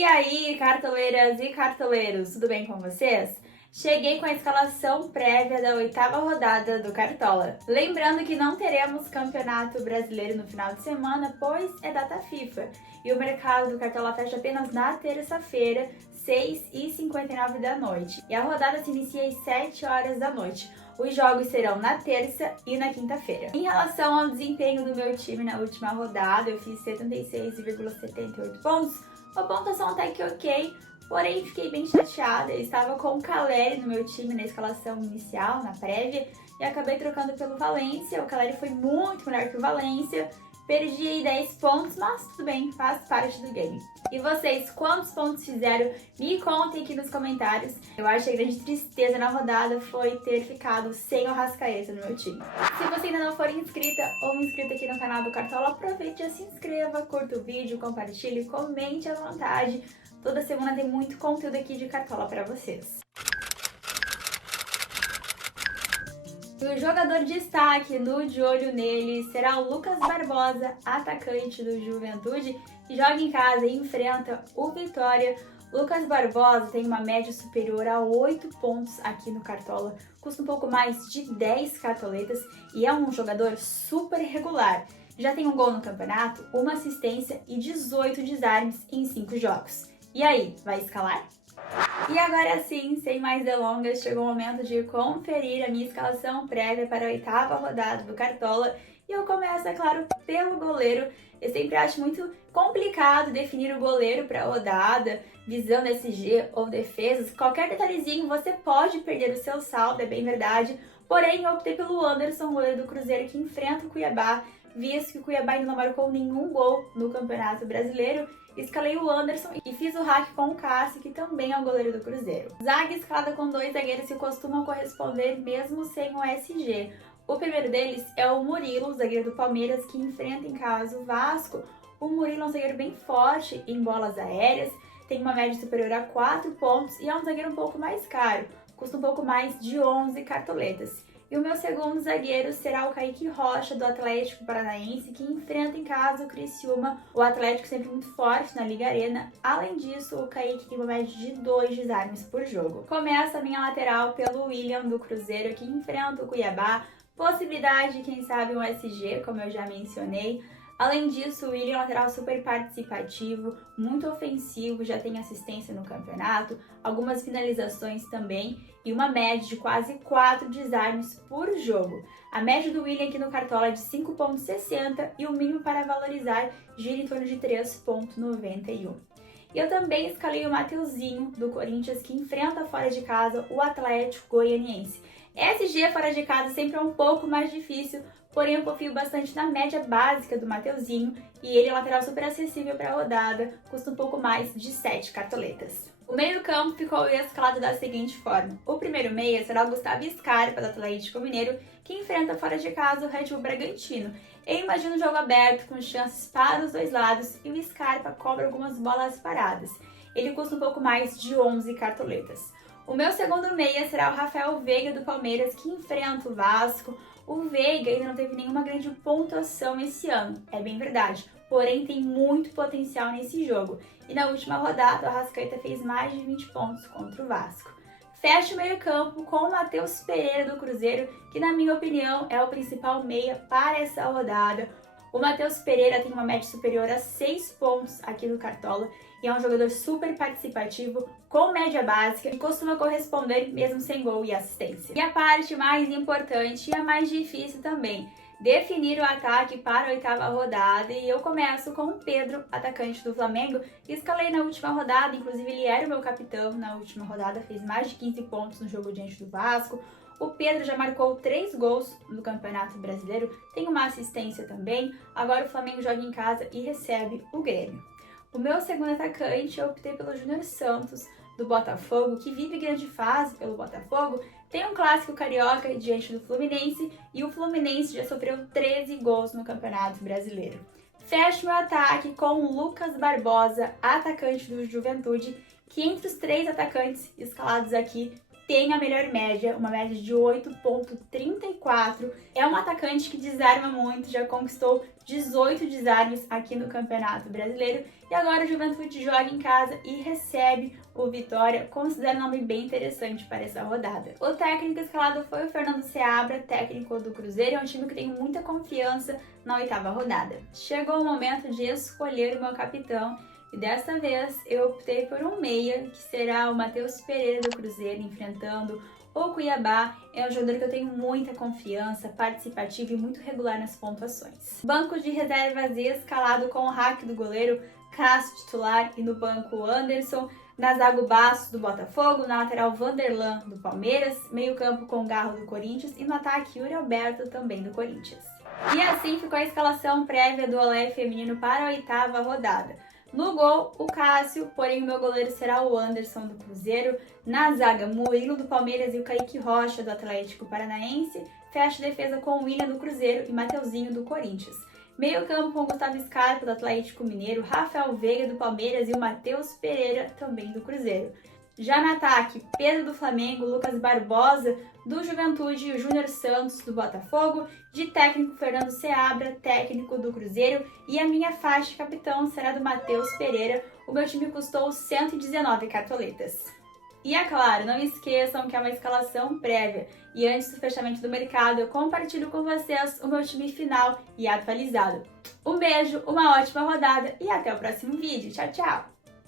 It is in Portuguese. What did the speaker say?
E aí, cartoleiras e cartoleiros, tudo bem com vocês? Cheguei com a escalação prévia da 8ª rodada do Cartola. Lembrando que não teremos campeonato brasileiro no final de semana, pois é data FIFA. E o mercado do Cartola fecha apenas na terça-feira, 6h59 da noite. E a rodada se inicia às 7 horas da noite. Os jogos serão na terça e na quinta-feira. Em relação ao desempenho do meu time na última rodada, eu fiz 76,78 pontos, uma pontuação até que ok, porém fiquei bem chateada. Eu estava com o Caleri no meu time na escalação inicial, na prévia, e acabei trocando pelo Valência. O Caleri foi muito melhor que o Valência, perdi aí 10 pontos, mas tudo bem, faz parte do game. E vocês, quantos pontos fizeram? Me contem aqui nos comentários. Eu acho que a grande tristeza na rodada foi ter ficado sem o Arrascaeta no meu time. Se você ainda não for inscrita ou inscrito aqui no canal do Cartola, aproveite e se inscreva, curta o vídeo, compartilhe, comente à vontade. Toda semana tem muito conteúdo aqui de Cartola para vocês. E o jogador de destaque no De Olho Nele será o Lucas Barbosa, atacante do Juventude, que joga em casa e enfrenta o Vitória. Lucas Barbosa tem uma média superior a 8 pontos aqui no Cartola, custa um pouco mais de 10 cartoletas e é um jogador super regular. Já tem um gol no campeonato, uma assistência e 18 desarmes em 5 jogos. E aí, vai escalar? E agora sim, sem mais delongas, chegou o momento de conferir a minha escalação prévia para a 8ª rodada do Cartola. E eu começo, é claro, pelo goleiro. Eu sempre acho muito complicado definir o goleiro para a rodada, visando SG ou defesas. Qualquer detalhezinho você pode perder o seu saldo, é bem verdade. Porém, eu optei pelo Anderson, goleiro do Cruzeiro, que enfrenta o Cuiabá, visto que o Cuiabá ainda não marcou nenhum gol no Campeonato Brasileiro. Escalei o Anderson e fiz o hack com o Cássio, que também é o goleiro do Cruzeiro. Zaga escalada com 2 zagueiros que costumam corresponder mesmo sem o SG. O primeiro deles é o Murilo, zagueiro do Palmeiras, que enfrenta em casa o Vasco. O Murilo é um zagueiro bem forte em bolas aéreas, tem uma média superior a 4 pontos e é um zagueiro um pouco mais caro, custa um pouco mais de 11 cartoletas. E o meu segundo zagueiro será o Kaique Rocha, do Atlético Paranaense, que enfrenta em casa o Criciúma, o Atlético sempre muito forte na Liga Arena. Além disso, o Kaique tem uma média de 2 desarmes por jogo. Começa a minha lateral pelo William, do Cruzeiro, que enfrenta o Cuiabá. Possibilidade de, quem sabe, um SG, como eu já mencionei. Além disso, o William é um lateral super participativo, muito ofensivo, já tem assistência no campeonato, algumas finalizações também e uma média de quase 4 desarmes por jogo. A média do William aqui no Cartola é de 5,60 e o mínimo para valorizar gira em torno de 3,91. E eu também escalei o Mateuzinho, do Corinthians, que enfrenta fora de casa o Atlético Goianiense. SG fora de casa sempre é um pouco mais difícil, porém eu confio bastante na média básica do Mateuzinho e ele é um lateral super acessível para a rodada, custa um pouco mais de 7 cartoletas. O meio-campo ficou escalado da seguinte forma: o primeiro meia será o Gustavo Scarpa, do Atlético Mineiro, que enfrenta fora de casa o Red Bull Bragantino. Eu imagino o jogo aberto, com chances para os dois lados, e o Scarpa cobra algumas bolas paradas. Ele custa um pouco mais de 11 cartoletas. O meu segundo meia será o Rafael Veiga, do Palmeiras, que enfrenta o Vasco. O Veiga ainda não teve nenhuma grande pontuação esse ano, é bem verdade, porém tem muito potencial nesse jogo. E na última rodada, o Arrascaeta fez mais de 20 pontos contra o Vasco. Fecha o meio-campo com o Matheus Pereira, do Cruzeiro, que na minha opinião é o principal meia para essa rodada. O Matheus Pereira tem uma média superior a 6 pontos aqui no Cartola e é um jogador super participativo, com média básica e costuma corresponder mesmo sem gol e assistência. E a parte mais importante e a mais difícil também, definir o ataque para a 8ª rodada, e eu começo com o Pedro, atacante do Flamengo, que escalei na última rodada, inclusive ele era o meu capitão na última rodada, fez mais de 15 pontos no jogo diante do Vasco. O Pedro já marcou 3 gols no Campeonato Brasileiro, tem uma assistência também. Agora o Flamengo joga em casa e recebe o Grêmio. O meu segundo atacante, eu optei pelo Júnior Santos, do Botafogo, que vive grande fase pelo Botafogo. Tem um clássico carioca diante do Fluminense e o Fluminense já sofreu 13 gols no Campeonato Brasileiro. Fecho meu ataque com o Lucas Barbosa, atacante do Juventude, que entre os 3 atacantes escalados aqui tem a melhor média, uma média de 8,34. É um atacante que desarma muito, já conquistou 18 desarmes aqui no Campeonato Brasileiro e agora o Juventude joga em casa e recebe o Vitória, considero um nome bem interessante para essa rodada. O técnico escalado foi o Fernando Seabra, técnico do Cruzeiro, é um time que tem muita confiança na 8ª rodada. Chegou o momento de escolher o meu capitão e dessa vez eu optei por um meia, que será o Matheus Pereira do Cruzeiro, enfrentando o Cuiabá. É um jogador que eu tenho muita confiança, participativo e muito regular nas pontuações. Banco de reservas escalado com o hack do goleiro, Cássio titular e no banco Anderson, na zaga o Basso do Botafogo, na lateral Vanderlan do Palmeiras, meio campo com Garro do Corinthians e no ataque Yuri Alberto também do Corinthians. E assim ficou a escalação prévia do Olé feminino para a 8ª rodada. No gol, o Cássio, porém o meu goleiro será o Anderson do Cruzeiro. Na zaga, Murilo do Palmeiras e o Kaique Rocha do Atlético Paranaense. Fecha a defesa com o William do Cruzeiro e Mateuzinho do Corinthians. Meio campo com Gustavo Scarpa do Atlético Mineiro, Rafael Veiga do Palmeiras e o Matheus Pereira também do Cruzeiro. Já no ataque, Pedro do Flamengo, Lucas Barbosa do Juventude e o Júnior Santos do Botafogo, de técnico Fernando Seabra, técnico do Cruzeiro, e a minha faixa capitão será do Matheus Pereira. O meu time custou 119 cartoletas. E é claro, não esqueçam que é uma escalação prévia e antes do fechamento do mercado eu compartilho com vocês o meu time final e atualizado. Um beijo, uma ótima rodada e até o próximo vídeo. Tchau, tchau!